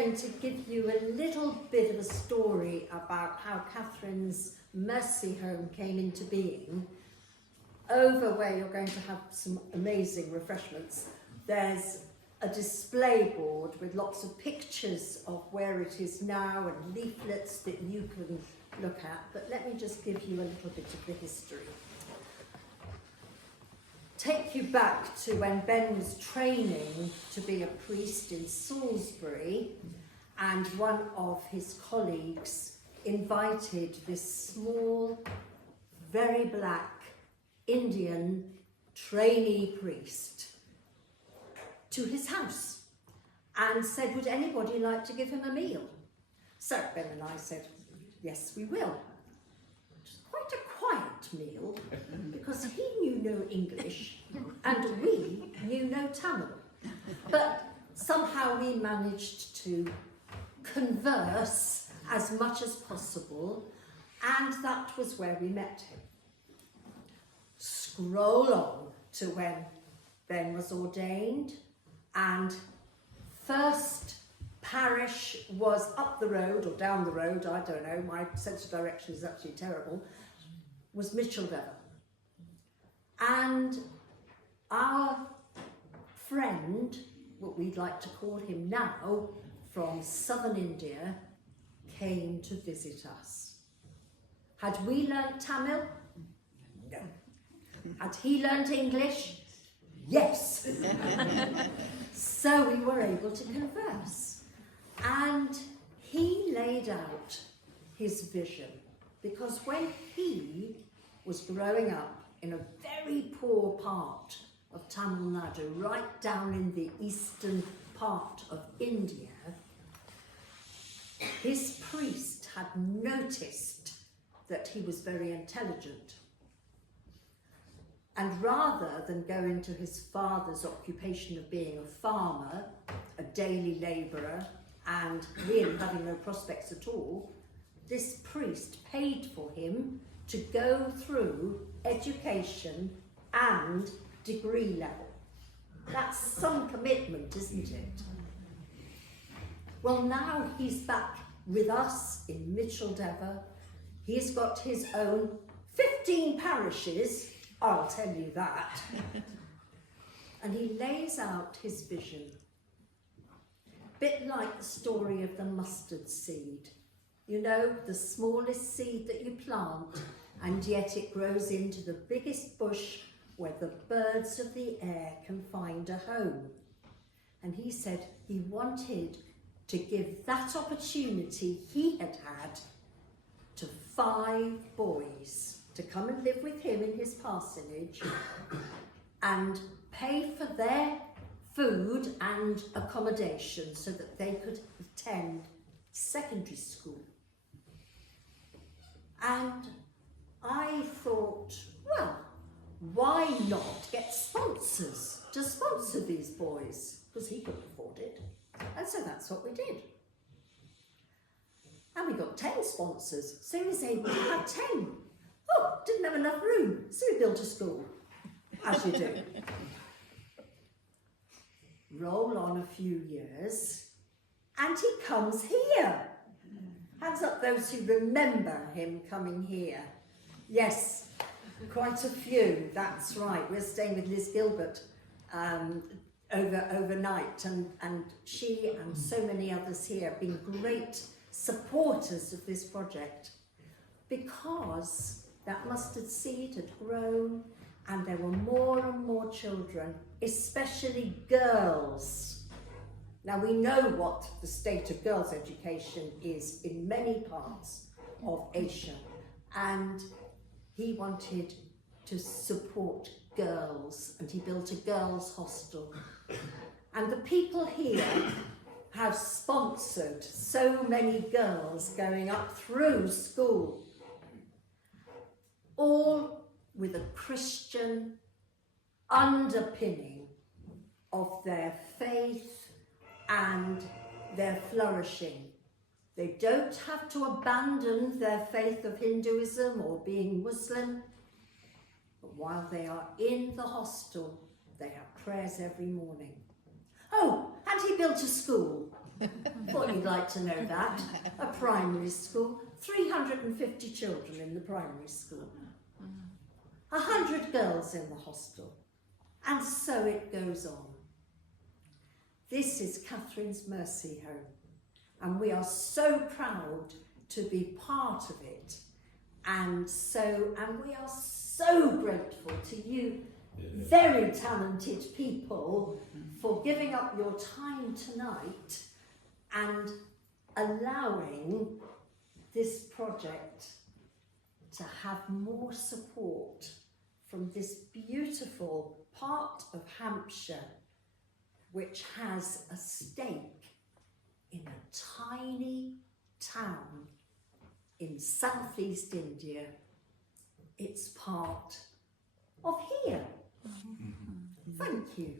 I'm going to give you a little bit of a story about how Kathryn's Mercy Home came into being. Over where you're going to have some amazing refreshments, there's a display board with lots of pictures of where it is now and leaflets that you can look at. But let me just give you a little bit of the history. Take you back to when Ben was training to be a priest in Salisbury, and one of his colleagues invited this small, very black Indian trainee priest to his house and said, would anybody like to give him a meal? So Ben and I said, yes, we will. It was quite a quiet meal because he knew no English and we knew no Tamil. But somehow we managed to converse as much as possible, and that was where we met him. Scroll on to when Ben was ordained, and first parish was up the road or down the road, I don't know, my sense of direction is actually terrible, was Micheldever. And our friend, what we'd like to call him now, from southern India, came to visit us. Had we learnt Tamil? No. Had he learnt English? Yes. So we were able to converse. And he laid out his vision, because when he was growing up in a very poor part of Tamil Nadu, right down in the eastern part of India, his priest had noticed that he was very intelligent. And rather than go into his father's occupation of being a farmer, a daily labourer, and really having no prospects at all, this priest paid for him to go through education and degree level. That's some commitment, isn't it? Well, now he's back with us in Micheldever. He's got his own 15 parishes, I'll tell you that. And he lays out his vision. Bit like the story of the mustard seed. You know, the smallest seed that you plant, and yet it grows into the biggest bush where the birds of the air can find a home. And he said he wanted to give that opportunity he had had to 5 boys to come and live with him in his parsonage and pay for their food and accommodation so that they could attend secondary school. And I thought, well, why not get sponsors to sponsor these boys? Because he couldn't afford it. And so that's what we did. And we got 10 sponsors, so he was able to have 10. Oh, didn't have enough room, so we built a school, as you do. Roll on a few years, and he comes here. Hands up those who remember him coming here. Yes, quite a few, that's right. We're staying with Liz Gilbert overnight, and she and so many others here have been great supporters of this project, because that mustard seed had grown and there were more and more children, especially girls. Now we know what the state of girls' education is in many parts of Asia, and he wanted to support girls, and he built a girls' hostel. And the people here have sponsored so many girls going up through school, all with a Christian underpinning of their faith and their flourishing. They don't have to abandon their faith of Hinduism or being Muslim, but while they are in the hostel, they have prayers every morning. Oh, and he built a school. Thought you'd like to know that. A primary school, 350 children in the primary school, 100 girls in the hostel, and so it goes on. This is Kathryn Mercy Home, and we are so proud to be part of it, and we are so grateful to you, very talented people, for giving up your time tonight and allowing this project to have more support from this beautiful part of Hampshire, which has a stake in a tiny town in southeast India. It's part of here. Thank you.